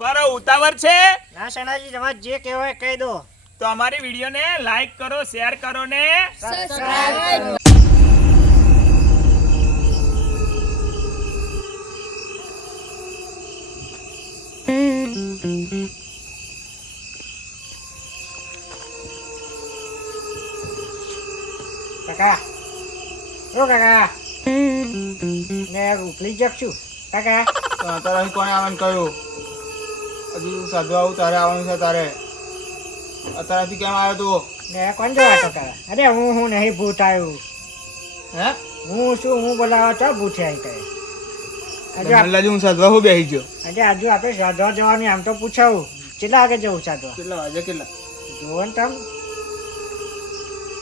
બરો ઉતાવળ છે ના સણાજી તમારે જે કહેવાય કહી દો. તો અમારી વિડીયોને લાઈક કરો, શેર કરો ને સબસ્ક્રાઇબ. કાકા ઓ કાકા ને ઉપલી જશું કાકા. તારે કોને આવવાનું કહ્યું? હજુ સાધવા આવું તારે આવવાનું છે. તારે અત્યારથી કેમ આવ્યો તું? ને કોણ જો વાતો કરે? અરે હું નહીં ભૂત આવ્યું. હે હું બોલાવો તો ભૂત આવી કહે. મને લાગ્યું હું સાધવા હું બેસી ગયો. આજે હજુ આપણે સાધવા જવાનું આમ તો પૂછાવું કેટલા વાગે જવું સાધવા? કેટલા વાગે? કેટલા જુઓ ને તમ.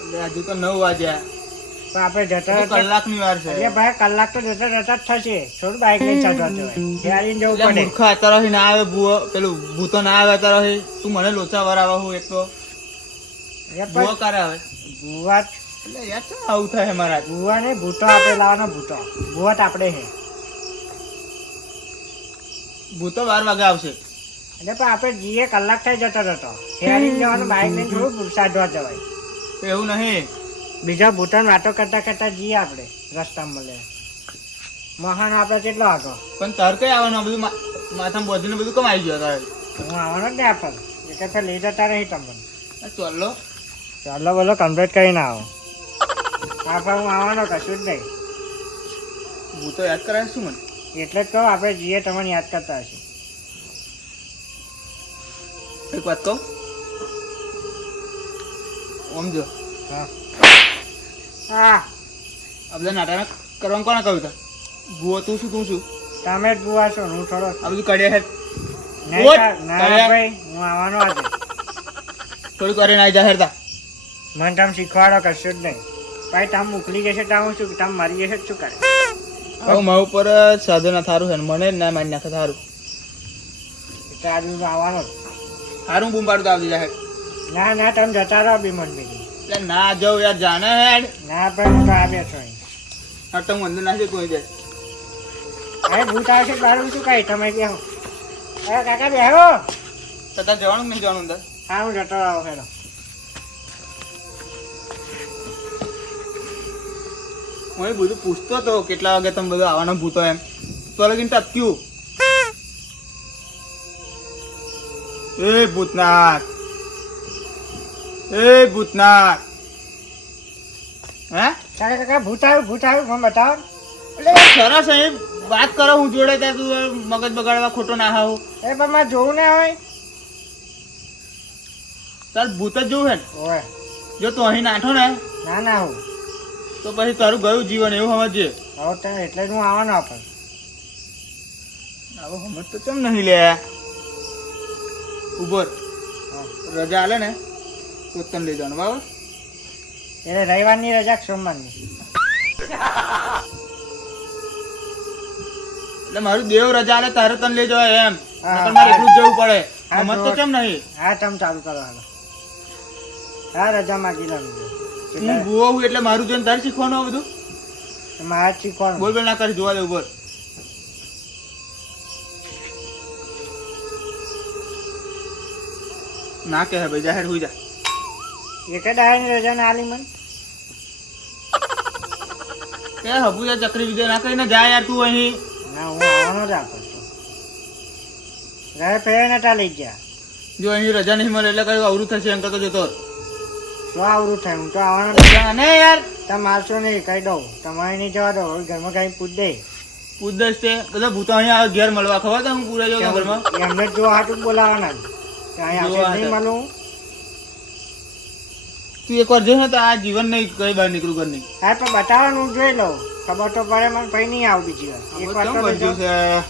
એટલે હજુ તો 9 વાગ્યા. પણ આપણે જતા કલાકની વાર છે. એટલે ભાઈ કલાક તો જતા જતા જ થશે. થોડું બાઈક લઈને સાધવા જવાય. ગાડીને જવું એટલે પડે. મૂર્ખા અત્યારે ના આવે ભૂવો, પેલું ભૂતો ના આવે અત્યારે. તું મને લોચા વાર આવે હું એક તો ભૂવો ક્યારે આવે? ભૂવા એટલે યાર શું આવું થાય મારા? ભૂવા ને ભૂતો આપણે લાવવાના ભૂતો. ભૂવા તો આપણે હે. ભૂતો 12 વાગે આવશે. એટલે પણ આપણે જઈએ કલાક થઈ જતો હતો. ગાડીને જવાનું બાઈક લઈને થોડું સાધવા જવાય. તો એવું નહીં. બીજા ભૂતાન વાતો કરતા કરતા જઈએ આપણે રસ્તામાં મળે. મહાન આપણે કેટલો આગળ. પણ તાર કઈ આવવાનું? આ બધું માથામાં બોધીને બધું કેમ આવી ગયો તારે? હું આવવાનો જ ને આપણે એક વખત લઈ જતા રહી તમને. ચાલો ચાલો બોલો કમ્પ્લીટ કરીને આવો. આપણે હું આવવાનો કશું જ નહીં. ભૂતો યાદ કરાય શું મને? એટલે જ કહું આપણે જઈએ તમને યાદ કરતા હશે. એક વાત કહું? ઓમ જો હા હા આ બધા નાટક કરવાનું કોને કહ્યું? તા ભૂવો તું છું તમે જ ભૂવા છો ને હું થોડો આ બધું કર્યા છે. નહીં ઓટ! ના કર્યા. ભાઈ હું આવવાનો આજે. થોડું કરીને આવી જા હેરતા. મને તમે શીખવાડો કશું જ નહીં. ભાઈ તમે મોકલી જશે તો હું શું તમે મરી જશે શું કરે? હવે મારા ઉપર સાધન થારું છે ને મને જ ના મારી નાખે થારું. એટલે આજે હું આવવાનો જ. થારું બૂમ પાડું તો આવતી જાય. ના ના તમે જતા રહો બીમન બીજી. એટલે ના જાઉં યાર, જાને હેડ. ના ભાઈ હું તો આ બેઠો અહીં. હટ હું અંદર નાખી કોઈ જાય. અરે ભૂત આવશે બારું શું કઈ તમે બેહો. અરે કાકા બેહો. તો તાર જવાનું નહીં જવાનું અંદર? હા હું જતો આવો હેલો. હું એ બધું પૂછતો હતો કેટલા વાગે તમે બધું આવવાના ભૂતો એમ. તો લગીને ટપક્યું. એ ભૂતનાથ, એ ભૂતનાથ. હે કાકા ભૂત આવ્યું મને બતાવો. એટલે સરસ એ વાત કરો હું જોડે ત્યાં તું મગજ બગાડવા ખોટો ના આવું. એ પણ મારે જોવું ના હોય. તાર ભૂત જ જોવું હે ને? ઓય જો તું અહીં નાઠો ને ના ના હું તો પછી તારું ગયું જીવન એવું સમજે. હવે તમે એટલે જ હું આવવાનો આપણે. આવો સમજ તો કેમ નહીં લે? ઉભો રજા આલે ને તો તને લઈ જવાનું બરાબર? એટલે રવિવારની રજા કે સોમવારની? એટલે મારું દેવ રજા આલે તારે તને લઈ જવાય એમ. હા, નકર મારે એકલું જ જવું પડે. હા, સમજ તો કેમ નહીં? હા તમે ચાલુ કરો હાલો. હા રજા માગી લઉં હું ભૂવો હું એટલે મારું જોઈને તારે શીખવાનું આ બધું? મારે જ શીખવાનું. બોલ બોલ ના કરી જોવા દે ઉપર. ના કે ભાઈ જાહેર હોઈ જા. એક જ દાડાની રજા ના આલી મને. એ હબુ ચક્રી વિજય ના કરીને જા યાર તું અહીં. ના હું આવવાનો જ આપણે તો. ઘરે ફેરે નતા લઈ ગયા. જો અહીં રજા નહીં મળે એટલે કયું અવરું થશે એમ તો જતો. શું આવડું થાય હું તો આવવાનો જ. અને યાર તમે મારશો નહીં કહી દઉં. તમારે નહીં જવા દો. હવે ઘરમાં કઈ પૂછ દે. ઉદ્દેશ છે બધા ભૂતો અહીંયા આવે ઘેર મળવા. ખબર છે હું પૂરા જો ઘરમાં એમને જ જો હાટું બોલાવાના જ. કે અહીં જોવા આપણે નહીં હાટું. મળું. તું એકવાર જો ને તો આ જીવન નહીં કઈ બહાર નીકળું ઘર નહીં. હા પણ બતાવવાનું જોઈ લઉં. ખબર તો પડે મને પછી નહીં આવું બીજી વાર. એક વાર તો લઈ જાઓ.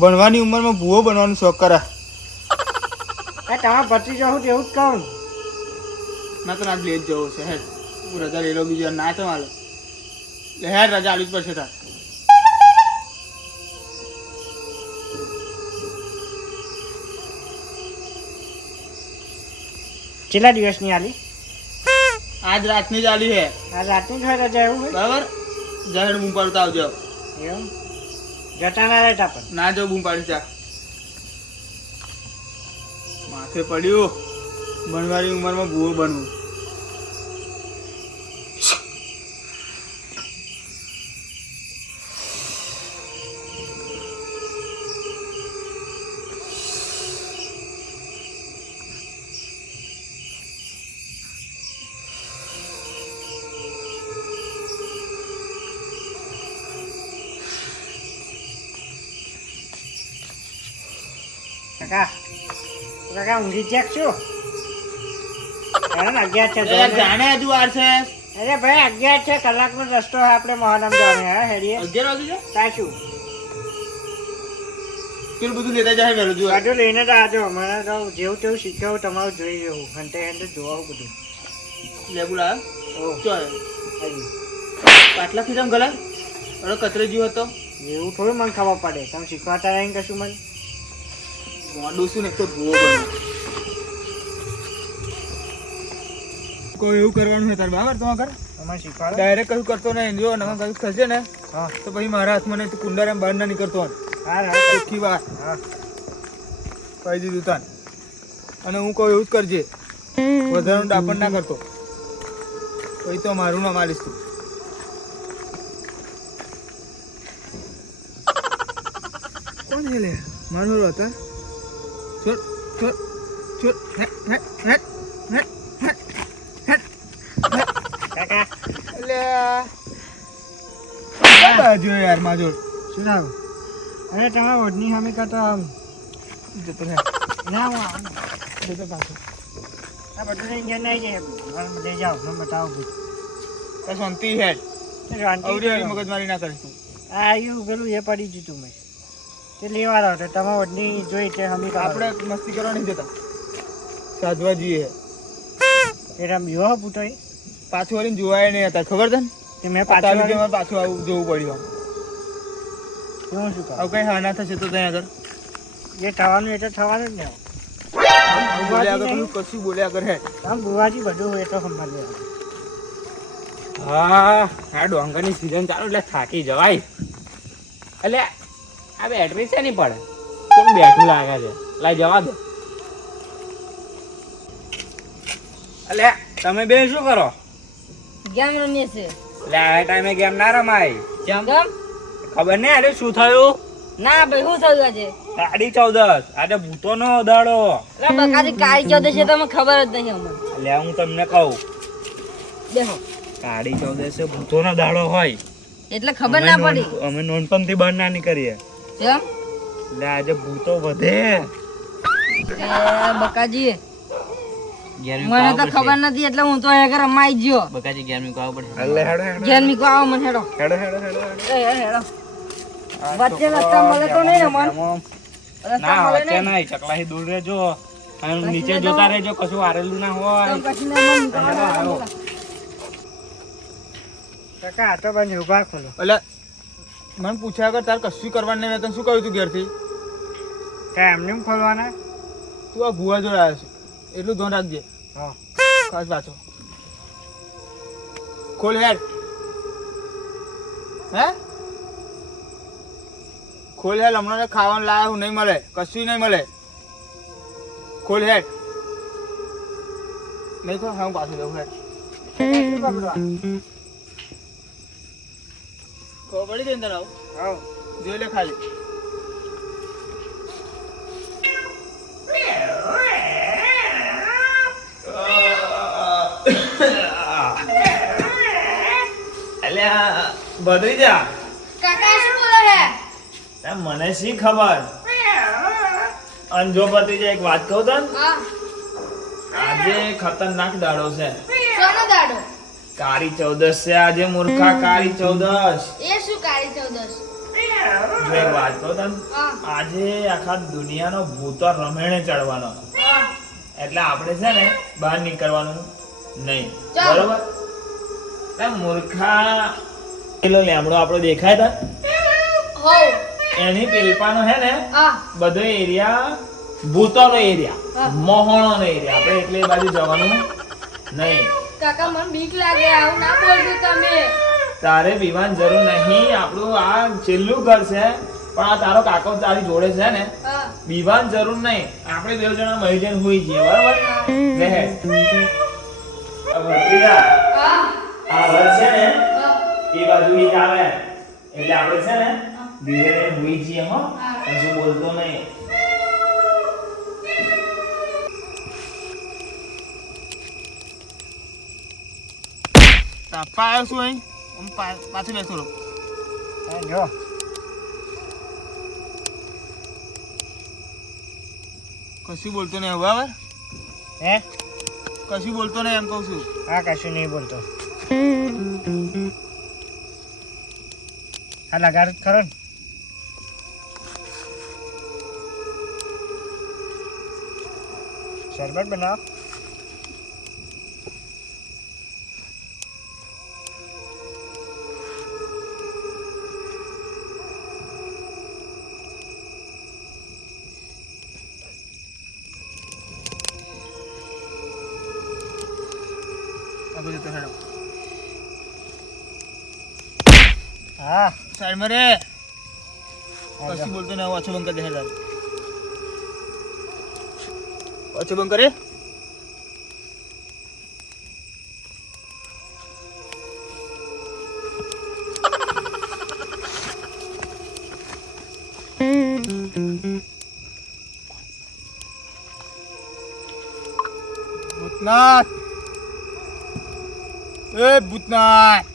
ભણવાની ઉંમરમાં ભૂવો બનવાનું શોખ કરે. હા તમારે ભત્રીજો હું એવું જ કહું. ના તો આજ લઈ જ જવો છે હેડ. હું રજા લઈ લો બીજી વાર ના તો માલે. હેડ રજા આલી જ પડશે તાર. કેટલા દિવસની આલી? આજ રાતની જ આલી હે. આ રાતની જ હોય રજા એવું હોય? બરાબર જાહેર બૂમ પાડતા આવજો. એવું જતા ના રહેતા પણ. ના જો બૂમ પાડી જા. માથે પડ્યું ભણવાની ઉંમરમાં ભૂવો બનવું. કાકા કાકા ઊંઘી ચેક છું કારણ 11 છે યાર જાણે હજુ વાર છે. અરે ભાઈ 11 છે કલાકનો રસ્તો છે આપણે મહાનામ જવાનું હા હેડીએ 11 વાગે છે. સાચું પેલું બધું લેતા જાય વહેલું જો. બધું લઈને જ આવજો મને તો જેવું તેવું શીખ્યું તમારું જોઈ જવું હંતે હંતે જોવાનું બધું લેબુલા ઓહ ચાલ હાજી પાટલા ફીરમ ગલા અરે કતરે જીવ હતો. એવું થોડું મને ખબર પડે તમે શીખવાતા નહીં કશું મને મોડું શું ને તો ભૂવો બનવું. કોઈ એવું કરવાનું છે તાર બરાબર તમારે ઘર તમે શીખવાડો ડાયરેક્ટ કશું કરતો નહીં. જો નવા કશું થશે ને હા તો પછી મારા હાથમાં નહીં તું કુંડારામ બહાર ના નીકળતો હોય. હા ચોખ્ખી વાત હા કહી દીધું તાન. અને હું કહું એવું જ કરજે વધારાનું ડાપણ ના કરતો પછી તો મારું ના મારીશ તું. કોણ છે લે મારું હતા ચોર ચોર ચોર હે હે હે હે હે હે કાકા એટલે બાજુ યાર માજો શું થયું અરે તમે ઓઢની સામે કરતો આમ જતો રહે ના હું આવું જતો પાછો. આ બધું લઈને ઘેર નહીં જાય મને લઈ જાઓ મને બતાવો બધું તો શાંતિ હેડ અવરી અવરી મગજમારી ના કરીશ તું. આ આવ્યું પેલું એ પડી ગયું તું મેં તે લેવા રહ્યો તો તમે ઓઢની જોઈ તે હમી આપણે મસ્તી કરવા નહીં જતા સાધવા જઈએ. એ રમ્યો હો પૂતો પાછું વળીને જોવાય નહીં હતા ખબર છે ને તે મેં પાછું પાછું પાછું આવું જોવું પડ્યું. હું શું કહું આવું કઈ હા ના થશે તો ત્યાં આગળ જે થવાનું એ તો થવાનું જ ને બોલ્યા આગળ પેલું કશું બોલ્યા આગળ હે. આમ બુવાજી બધું હોય તો સમજ હા આ ડોંગરની સીઝન ચાલુ એટલે થાકી જવાય. એટલે આ બેટરી છે નહીં પડે કેમ બેઠું લાગે છે લાઈ જવા દે. એટલે તમે બે શું કરો? ગેમ રમીએ છે. એટલે આ ટાઈમે ગેમ ના રમાય. કેમ? ખબર નહીં અરે શું થયું? ના ભાઈ શું થયું આજે? કાળી ચૌદસ આજે ભૂતોનો દાડો. એટલે બકાથી કાળી ચૌદશ છે તમને ખબર જ નહીં અમને. એટલે હું તમને કહું બેહો કાળી ચૌદસે ભૂતોનો દાડો હોય એટલે ખબર ના પડી. અમે નોનપણથી બહાર ના નીકળીએ કેમ? એટલે આજે ભૂતો વધે. એ બકાજી મને તો ખબર નથી એટલે હું તો અહીંયા રમાઈ ગયો. બકાજી ગેમ મીકવા પડે. એટલે હેડો હેડો ઘેર મીકો આવો મને હેડો. હેડો હેડો હેડો હેડો વચ્ચે રસ્તા મળે તો નહીં ને મન રસ્તા ના મળે વચ્ચે નહીં નહીં ચકલાથી દૂર રહેજો અને નીચે જોતા રહેજો કશું આરેલું ના હોય. તો પછી ના મન નીકળવા દે. કાકા આ તો બંધ ઉભા ખોલો એટલે મને પૂછ્યા આગળ તાર કશું કરવાનું નહીં. મેં તને શું કહ્યું તું ઘેરથી કાંઈ એમને એમ ખોલવાના તું આ ભૂવા જોડે આવ્યો છે એટલું ધ્યાન રાખજે. હા ખાસ પાછો ખોલ હેડ. હે ખોલ હેડ. હમણાં ખાવાનું લાવ્યા નહીં મળે કશું નહીં મળે. ખોલ હેડ. નહીં ખોલ હા હું પાછું જવું હેડ. ખબર પડી ગઈ ને તારા હા જોઈ લે ખાલી. અલ્યા ભત્રીજા કાકા શું બોલે હે? મને શી ખબર. અંજો ભત્રીજા એક વાત કહું તને હા આજે ખતરનાક દાડો છે. સોનો દાડો? કાળી ચૌદશ છે આજે મૂર્ખા કાળી ચૌદશ. એ શું કાળી ચૌદશ? જો એક વાત કહું તને હા આજે આખા દુનિયાનો ભૂતો રમેણે ચડવાનો હા એટલે આપણે છે ને બહાર નીકળવાનું નહીં ચાલો. બરોબર. એ મૂર્ખા પેલો લેમડો આપણો દેખાય તા હો એની પેલપાનો હે ને હા બધો એરિયા ભૂતોનો હા. એરિયા મોહણોનો એરિયા આપણે એટલે એ બાજુ જવાનું નહીં. કાકા મને બીક લાગે આવું ના બોલજો તમે. તારે પીવાની જરૂર નહીં. આપણું આ છેલ્લું ઘર છે પણ આ તારો કાકો તારી જોડે છે ને હા બીવાની જરૂર નહીં. આપણે બે જણા મળી જઈને હુઈ જઈએ બરાબર. લે હે. આ ભત્રીજા, હા આ ઘર છે ને હા એ બાજુ ઈ આવે એટલે આપણે છે ને ધીરે ધીરે હુઈ જઈએ હો. કશું બોલતો નહીં. તાપા આવ્યો છું અહીં હું પાછું બેસું રહું. જો કશું બોલતો નહીં બરાબર, હે કશું બોલતો નહીં એમ કહું છું. હા કશું નહીં બોલતો. આ લગાડ જ ખરો ને. શરબત બનાવો. આ બધું તો હેડો હા સાઈડમાં રે. કશું બોલતો નહીં, ઓછો બંધ કરી દે હેડ. ઓછો બંધ કરે. ભૂતનાથ, એ ભૂતનાથ,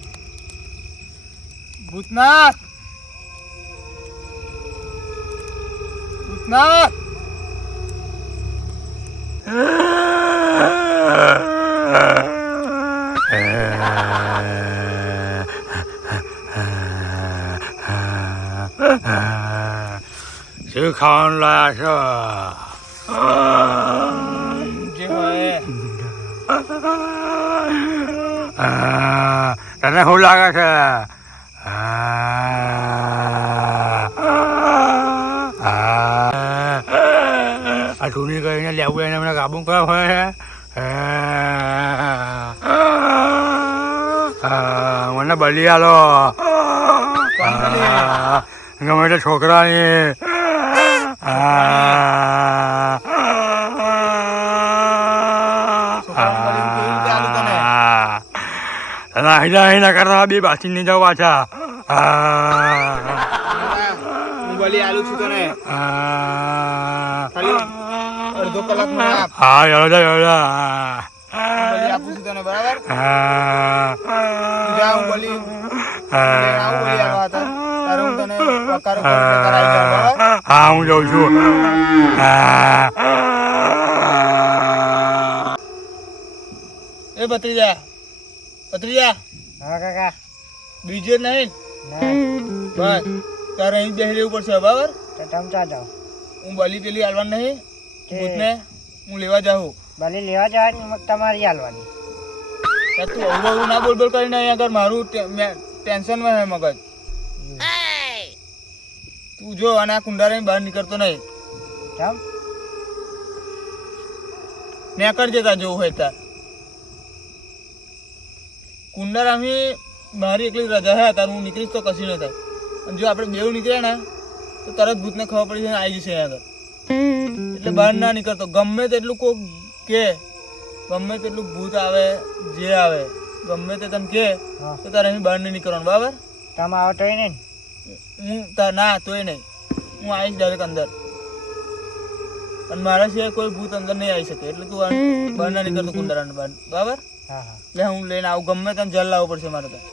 ભૂતનાથ, ભૂતનાથ. શું ખાવાનું લાયા છો? જે હોય તને શું લાગે છે? આ ચૂની કરીને લેવું એને મને કાબુ કરવા હોય છે. મને બલી આલો ગમે તે છોકરાની. ના કરતા બે પાછી નહીં જાવ પાછા. હું બલી આલું છું તને. ખાલી અડધો કલાક મને આપ. હા યડા હું બલી આપું છું તને બરાબર. તું જા, હું બલી લઈને આવું બલી આલવા હતા. તારે હું તને પકારો કરીને કરાવી જાઉં બરાબર. હા હું જાઉં છું. એ ભત્રીજા, ભત્રીજા હા કાકા. બીજે નહીં ના બસ તારે અહીં બેસી રહેવું પડશે બરાબર. તો તમે ચા જાઓ. હું બલી પેલી આલવાની નહીં કે ભૂતને હું લેવા જાઉં. બલી લેવા જવાની તમારી હાલવાની. તું અવરું અવરું ના બોલ બોલ કરીને અહીંયા આગળ મારું ટેન્શનમાં હે મગજ. તું જો અને આ કુંડારાની બહાર નીકળતો નહીં. કેમ? નેકળ જતા જવું હોય તાર. કુંડારામી મારી એકલી રજા હે તાર હું નીકળીશ તો કશું નહીં થાય. અને જો આપણે બેવ નીકળ્યા ને તો તરત ભૂતને ખબર પડી જાય આવી જશે અહીંયા આગળ. એટલે બહાર ના નીકળતો. ગમે તેટલું કોક કે ગમે તેટલું ભૂત આવે જે આવે ગમે તે તને કે હા. તો તારે અહીં બહાર નહીં નીકળવાનું બરાબર. તમે આવો તોય નહીં ને? હું ના તોય નહીં, હું આવીશ ડાયરેક્ટ અંદર. અને મારા સિવાય કોઈ ભૂત અંદર નહીં આવી શકે. એટલે તું બહાર ના નીકળતો કુંડારાને બહાર બરાબર. હા હા. એટલે હું લઈને આવું. ગમે તને જલ લાવવું પડશે મારે ત્યાં.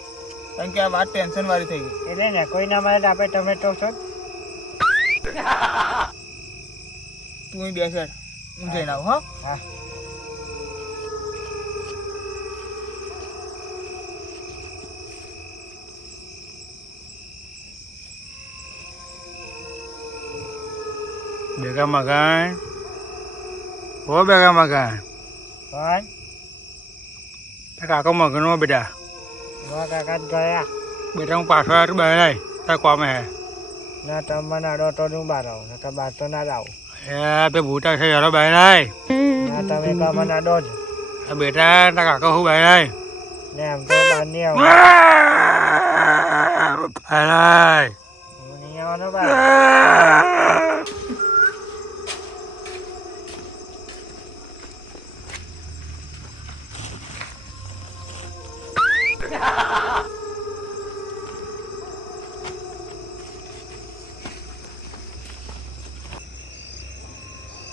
કારણ કે આ વાત ટેન્શન વાળી થઈ ગઈ. એટલે ને કોઈ ના મળે તો આપણે તમે તો છો જ. તું અહીં બેસાડ, હું જઈને આવું. હા હા. બેગા મકાન ઓ બેગા મકાન પણ કાકો મગનો બેટા. મારા કાકા જ ગયા. બેટા હું પાછો આવ્યો બહાર તાર કોમે હે. ના તમે મને અડો તો હું બહાર આવું. નકર બહાર તો ના જ આવું. એ બે ભૂટા છે યારો બહાર આય. ના તમે કહો મને અડો જ. બેટા તાર કાકો હું બહાર આય. ને એમ તો બહાર નહીં આવું. બહાર આય. હું નહીં નાનો બા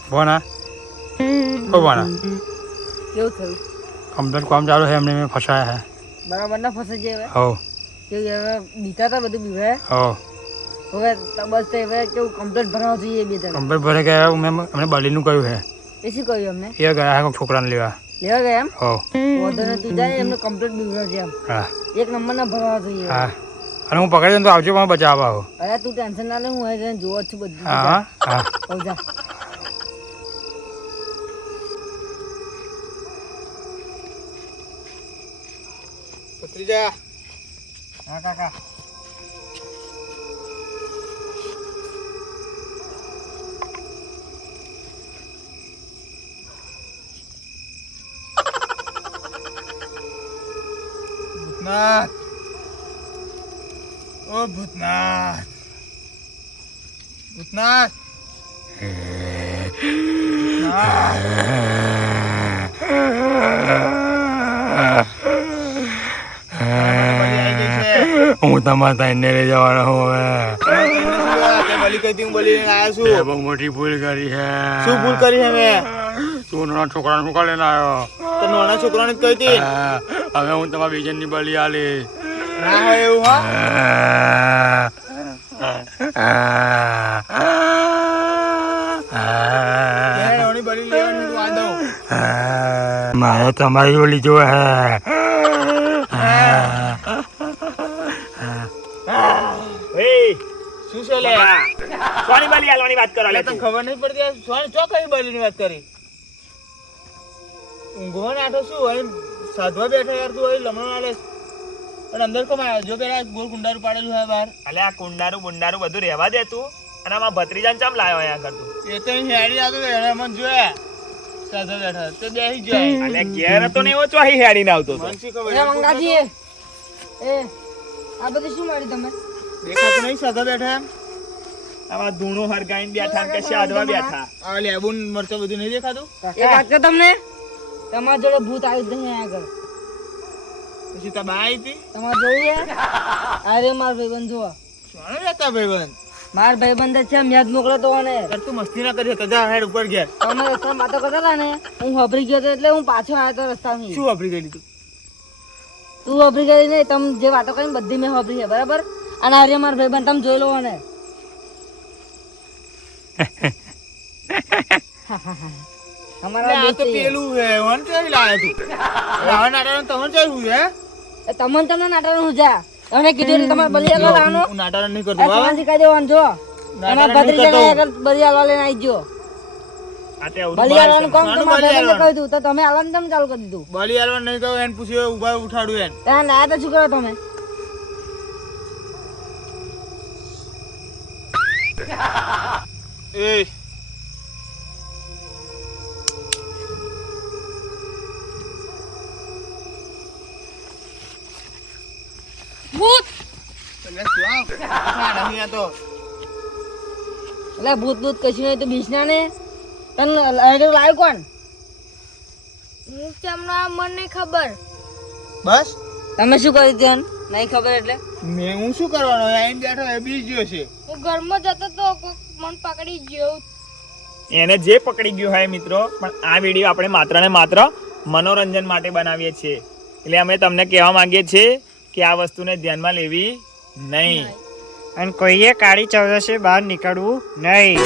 બોના ઓ બોના કેવું થયું કમ્પ્લીટ કામ ચાલુ છે એમને મેં ફસાયા બરાબર ના ફસે છે હવે હે હો કેવું હવે બીતા હતા બધું બીવે હો હવે બસ તો હવે કેવું કમ્પ્લીટ ભરાવું જોઈએ બે જણ કમ્પ્લીટ ભરે ગયા મેં અમને બલીનું કહ્યું છે એ શું કહ્યું અમને એ ગયા છે છોકરાને લેવા લેવા ગયા એમ હો વધુ ને તું જાય એમને કમ્પ્લીટ બીવરાવ છે એમ હા એક નંબર ના ભરવા જોઈએ હા અને હું પકડી દઉં તો આવજો પણ બચાવવા આવો અરે તું ટેન્શન ના લે હું હવે તને જોવો જ છું બધું હા હા હવ જા ભત્રીજા હા કાકા ભૂતનાથ ઓ ભૂતનાથ ભૂતનાથ હું તમારા તાઈને લઈ જવાનો હું હવે બલી કહી હું બલી લઈને આવ્યો છું બહુ મોટી ભૂલ કરી છે શું ભૂલ કરી છે મેં તું નાના છોકરાને શું કાઢી લઈને આવ્યો તો નાના છોકરાને જ કહી હતી હવે હું તમારા બીજનની બલી આલી ના હોય એવું હા લેવાની બલી લેવાની હું આ દઉં મારે તમારી ઓલી જો હે શું છે લે સોની બલી આલવાની વાત કરો લે તને તું. ખબર નહીં પડતી સોની ચો કઈ બલીની વાત કરી ઊંઘવા નાઠો શું અહીં સાધવા બેઠા યાર તું અહીં લમણો આલે પણ અંદર કમાય જો પેલા ગોળ કુંડારું પાડેલું હે બહાર અલે આ કુંડારું બુંડારું બધું રહેવા દે તું અને આમાં ભત્રીજાને ચમ લાયો અહીંયા કરતું એ તો અહીં હેડી આવતો હતો એને મને જોયા સાધવા બેઠા તે બેસી જાય અલે ઘેર હતો ને એવો ચોહી હેડીને આવતો હતો. મને શી ખબર એ મંગાજી એ આ બધી શું મારી તમે દેખાતું નહીં સાધવા બેઠા એમ આમાં ધૂણો હરગાઈને બેઠા ને કે શાદવા બેઠા આ લેબુન મરચા બધું નહીં દેખાતું એક વાત કહું તમને તમારા જોડે ભૂત આવ્યું જ નહીં આગળ પછી તા બા આવી હતી તમારે જોવું છે અરે માર ભાઈબંધ જુઓ સોનો રહેતા ભાઈબંધ માર ભાઈબંધ જ છે મેં જ મોકલ્યો તો ને તાર તું મસ્તી ના કરી હતા જા હેડ ઉપર ગયા તમે રસ્તામાં વાતો કરતા હતા ને હું હબરી ગયો હતો એટલે હું પાછો આવ્યો તો રસ્તામાં શું વાપરી ગયેલી તું તું હબરી ગઈ નહીં તમે જે વાતો કરીને બધી મેં હબરી છે બરાબર અને અરે માર ભાઈબંધ તમે જોઈ લો ને અમારા આ તો પેલું હે વન ચોઈ લાયો તું લાવવા નાટાનું તમારે ચોઈ હું હે તમને તમને નાટક હું જા તમને કીધું એટલે તમારે બલિયા લાવવાનો હું નાટાનું નહીં કરતો બાબા સમાજી કહી દેવાનું જો નાટક તમારા નહીં કરતો. ભત્રીજાને આગળ બલિયા લાવ લઈને આવી ગયો આ તે અવરું બલિયા બહાર લાવવાનું છે. કામ શાનું તમારા બલિયા ભાઈબંધે કહી દીધું તો તમે આલાને તમે ચાલુ કરી દીધું બલી આલવા નહીં તો એને પૂછ્યું ઉભા ઉઠાડું એને ત્યાં ના તો શું કરો તમે એ ભૂત એટલે શું આ? આ નહીં આ તો એટલે ભૂત ભૂત કશું નહીં તો બીસના ને તને લાવ્યું કોણ હું તમને મને ખબર બસ તમે શું કર્યું ધ્યાન નહીં ખબર એટલે મેં હું શું કરવાનો આઈને બેઠો એ બીજ ગયો છે હું ઘરમાં જતો તો કોક મને પકડી ગયો એને જે પકડી ગયું હોય મિત્રો પણ આ વિડીયો આપણે માત્ર ને માત્ર મનોરંજન માટે બનાવીએ છીએ એટલે અમે તમને કહેવા માંગીએ છીએ કે આ વસ્તુને ધ્યાનમાં લેવી નહીં અને કોઈએ કાળી ચૌદસે બહાર નીકળવું નહીં